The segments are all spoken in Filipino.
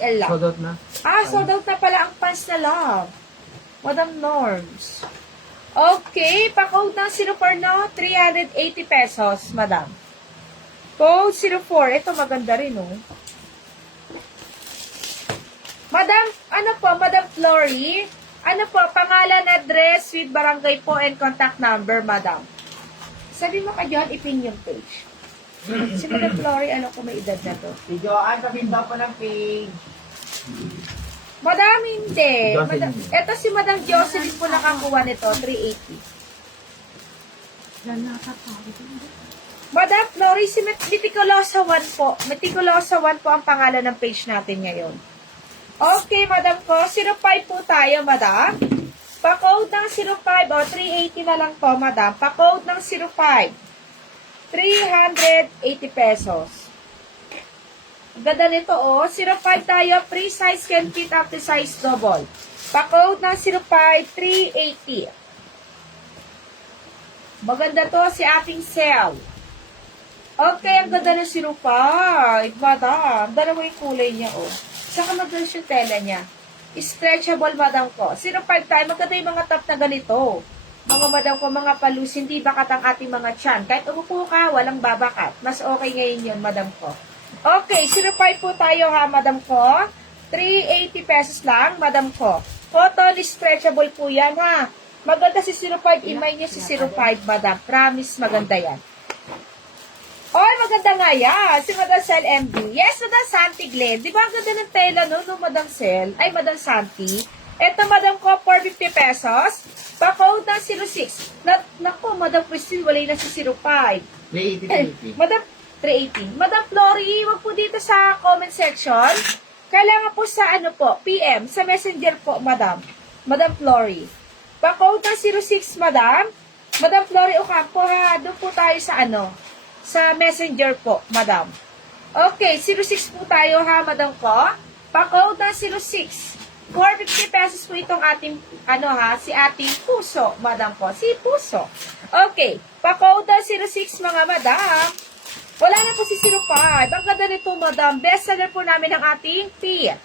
L lang. Sold out na? Sold out na pala ang pants na love. Madam Norms. Okay, pa-code ng 04 no? 380 pesos, madam. Code 04. Ito maganda rin, oh. Madam, ano po, Madam Flory? Ano po, pangalan, address, with barangay po, and contact number, madam. Sabi mo ka dyan, ipin yung page. Si Madam Flory, ano ko may edad na to? Si Joanne, sabihin po ng page. Madam, hindi. Jocelyn. Ito si Madam Jocelyn po nakakuha nito, 380. Madam Flory, si Meticulosa 1 po. Meticulosa 1 po ang pangalan ng page natin ngayon. Okay, madam ko. 05 po tayo, madam. Pa-code ng 05, o 380 na lang po, madam. Pa-code ng 05. 380 pesos. Ganda nito, oh. 05 tayo. Free size can fit up to size double. Pa-code ng 05, 380. Maganda to si ating sale. Okay, ang ganda ng 05. Madam, dalawa yung kulay niya, oh. Saka maganda yung tela niya. Stretchable, madam ko. 05 tayo. Maganda yung mga top na ganito. Mga madam ko, mga palus, hindi bakat ang ating mga tiyan. Kahit umupo ka, walang babakat. Mas okay ngayon yun, madam ko. Okay, 05 po tayo ha, madam ko. 380 pesos lang, madam ko. Cotton stretchable po yan ha. Maganda si 05, imay niya si 05, madam. Promise, maganda yan. Oy, maganda nga yan. Si Madam Sel MD. Yes, Madam Santi Glenn. Di ba ang ganda ng tela, no, Madam Sel? Ay, Madam Santi. Ito, madam ko, 450 pesos. Pa-code ng 06. Naku, Madam Christine, walay na si 05. 380. Madam, 380. Madam Flory, wag po dito sa comment section. Kailangan po sa ano po, PM, sa messenger po, madam. Madam Flory. Pa-code ng 06, madam. Madam Flory Ocampo, ha. Doon po tayo sa ano, sa messenger po, madam. Okay, 06 po tayo, ha, madam ko. Pa-code ng 06. 450 pesos po itong ating, ano ha, si ating puso, madam ko. Si puso. Okay, pa-code ng 06, mga madam. Wala na po si 05. Ang ganda nito, madam. Bestseller po namin ang ating tea.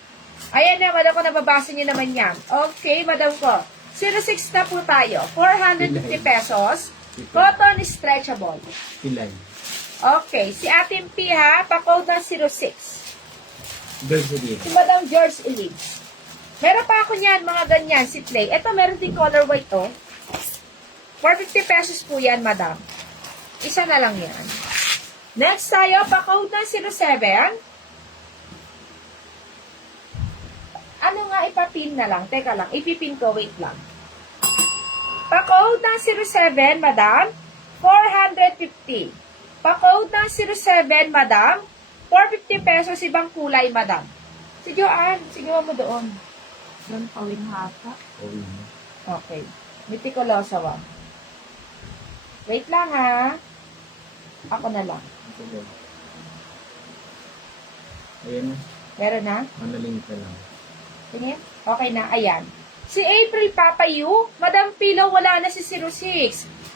Ayan na, madam ko, nababasa niyo naman yan. Okay, madam ko. 06 na po tayo. 450 pesos. Cotton stretchable. Pilay. Okay, si ating tea ha, pa-code ng 06. Girls Elite. Si Madam George Elise. Meron pa ako niyan, mga ganyan, si Play. Ito, meron din color white, oh. 450 pesos po yan, madam. Isa na lang yan. Next tayo, pa-code ng 07. Ano nga, ipapin na lang. Teka lang, ipipin ko, wait lang. Pa-code ng 07, madam, 450. Pa-code ng 07, madam, 450 pesos, ibang kulay, madam. Si Joanne, sige mo doon. Doon, pawing hata. Okay. Meticulosa, wa. Wait lang, ha. Ako na lang. Ayan na. Meron na? Manaling ka lang. Tingin? Okay na, ayan. Si April Papayu, Madam Pilo, wala na si 06.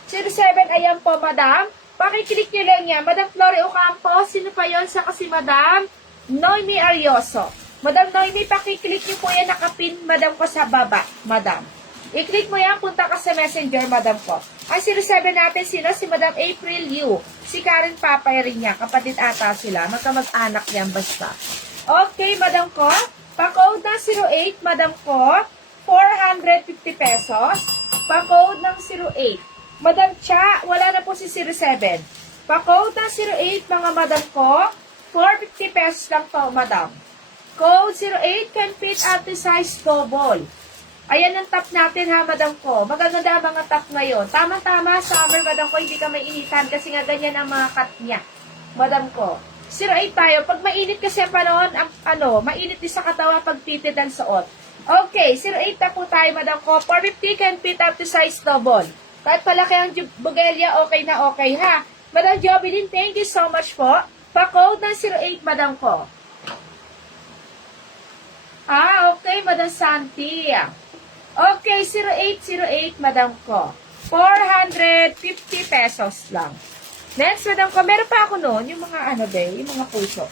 07, ayan po, madam. Pakiclick nyo lang yan. Madam Flory Ocampo, sino pa yon? Sa kasi madam Noemi Arioso. Madam Noemi, pakiclick nyo po yan, nakapin, madam ko, sa baba, madam. I-click mo yan, punta ka sa messenger, madam ko. Ang 07 natin, sino? Si Madam April Yu. Si Karen Papay rin niya, kapatid ata sila. Magkamag-anak yan, basta. Okay, madam ko. Pa-code ng 08, madam ko. 450 pesos. Pa-code ng 08. Madam Cha, wala na po si 07. Pa-code ng 08, mga madam ko. 450 pesos lang po, madam. Code 08 can fit up to size double. Ayan ang top natin ha, madam ko. Magaganda ang mga top ngayon. Tama-tama, summer, madam ko, hindi ka mainitan kasi nga ganyan ang mga cut niya. Madam ko. 08 tayo. Pag mainit kasi ang panahon, mainit din sa katawan pag fitted ang suot. Okay, 08 na po tayo, madam ko. 450 can fit up to size double. Kahit palaki ang bugelya, okay na okay ha. Madam Jovelyn, thank you so much po. Pa-code ng 08, madam ko. Okay, Madam Santi. Okay, 0808, madam ko. 450 pesos lang. Next, madam ko, meron pa ako noon, yung mga yung mga puso.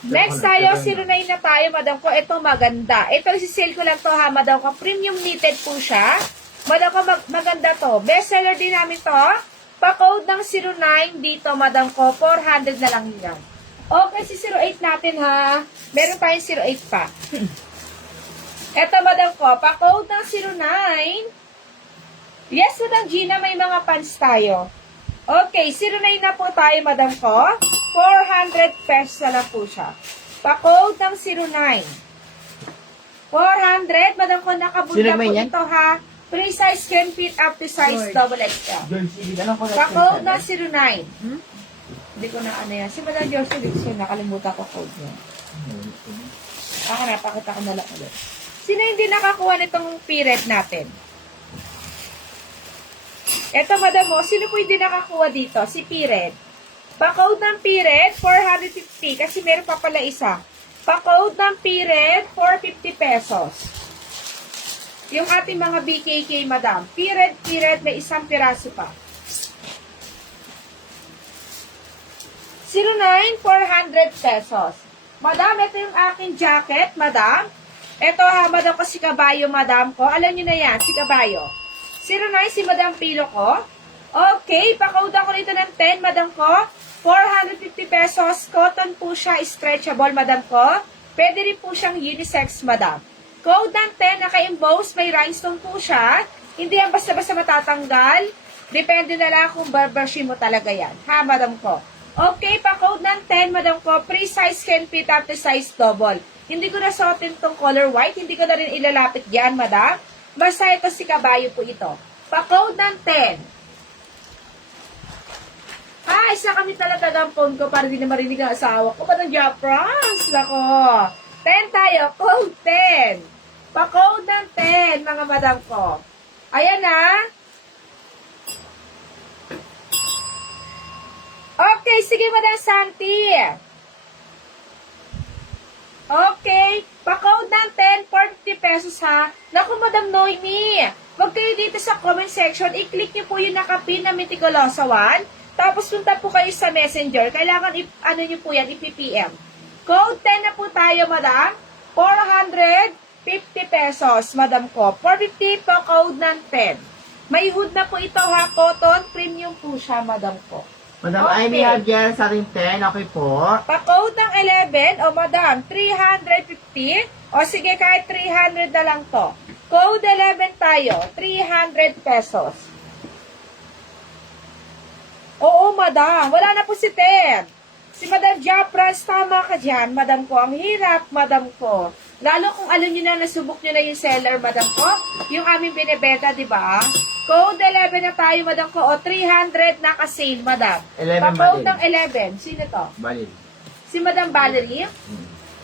Next tayo, 09 na tayo, madam ko. Ito maganda. Ito, isi-sale ko lang to ha, madam ko. Premium knitted po siya. Madam ko, maganda to. Bestseller din namin to. Pa-code ng 09 dito, madam ko. 400 na lang yan. Okay, si 08 natin ha. Meron tayong 08 pa. Ito, madam ko. Pa-code ng 09. Yes, madam Gina, may mga pants tayo. Okay, 09 na po tayo, madam ko. 400 pesos na lang po siya. Pa-code ng 09. 400, madam ko, nakabunda po ito ha. Free size can fit up to size XXL. George Lee, anong collection? Pa-code ng 09. Hindi ko na ano yan. Si Madam George Lee, nakalimutan ko code niya. Ako na, pakita ko na lang ulit. Sino hindi nakakuha nitong period natin? Eto, madam mo, sino po hindi nakakuha dito? Si period. Pa-code ng period, 450. Kasi meron pa pala isa. Pa-code ng period, 450 pesos. Yung ating mga BKK, madam. Period, may isang piraso pa. 09, 400 pesos. Madam, ito yung aking jacket, madam. Ito ha, madam ko si Kabayo, madam ko. Alam nyo na yan, si Kabayo. 09, si Madam Pilo ko. Okay, pa-code ako nito ng 10, madam ko. 450 pesos. Cotton po siya, stretchable, madam ko. Pwede rin po siyang unisex, madam. Code ng 10, naka-emboss, may rhinestone po siya. Hindi yan basta-basta matatanggal. Depende na lang kung barbershop mo talaga yan. Ha, madam ko. Okay, pa-code ng 10, madam ko. Free size can fit up to size double. Hindi ko na suotin tong color white. Hindi ko na rin ilalapit dyan, madam. Basta ito si Kabayo po ito. Pa-code ng 10. Isa kami talaga ng phone ko para di na marinig ang asawa ko. Madam Japras? Lako. 10 tayo. Code 10. Pa-code ng 10, mga madam ko. Ayan na. Okay, sige, Madam Santi. Okay, pa-code ng 10, 40 pesos ha. Naku, Madam Noemi, huwag kayo dito sa comment section, i-click nyo po yung nakapin na Meticulosa 1, tapos punta po kayo sa messenger, kailangan ano nyo po yan, i-PPM. Code 10 na po tayo, Madam, 450 pesos, Madam ko, 450 po code ng 10. May hood na po ito ha, cotton, premium po siya, Madam ko. Madam Okay. Amy Adjer sa ating 10, okay po. Pa-code ng 11, o madam, 350. O sige, kahit 300 na lang to. Code 11 tayo, 300 pesos. Oo, madam. Wala na po si Ted. Si Madam Japras, tama ka dyan, madam ko. Ang hirap, madam ko. Lalo kung alam nyo na, nasubok nyo na yung seller, madam ko. Yung aming binibenta, di ba? Code 11 na tayo, madam ko. O, 300 naka-sale, madam. 11 Pa-code Balil. ng 11. Sino to? Balil. Si Madam Valerie.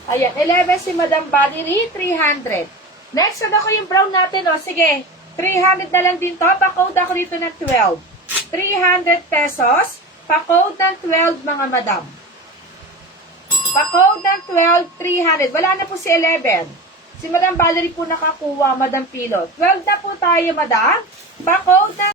Ayan, 11 si Madam Valerie, 300. Next, ano ko yung brown natin, o. Sige, 300 na lang din to. Pa-code ako dito ng 12. 300 pesos. Pa-code ng 12, mga madam. Pa-code ng 12, 300. Wala na po si 11. Si Madam Valerie po nakakuha, Madam Pilo. 12 na po tayo, madam. Pa-code ng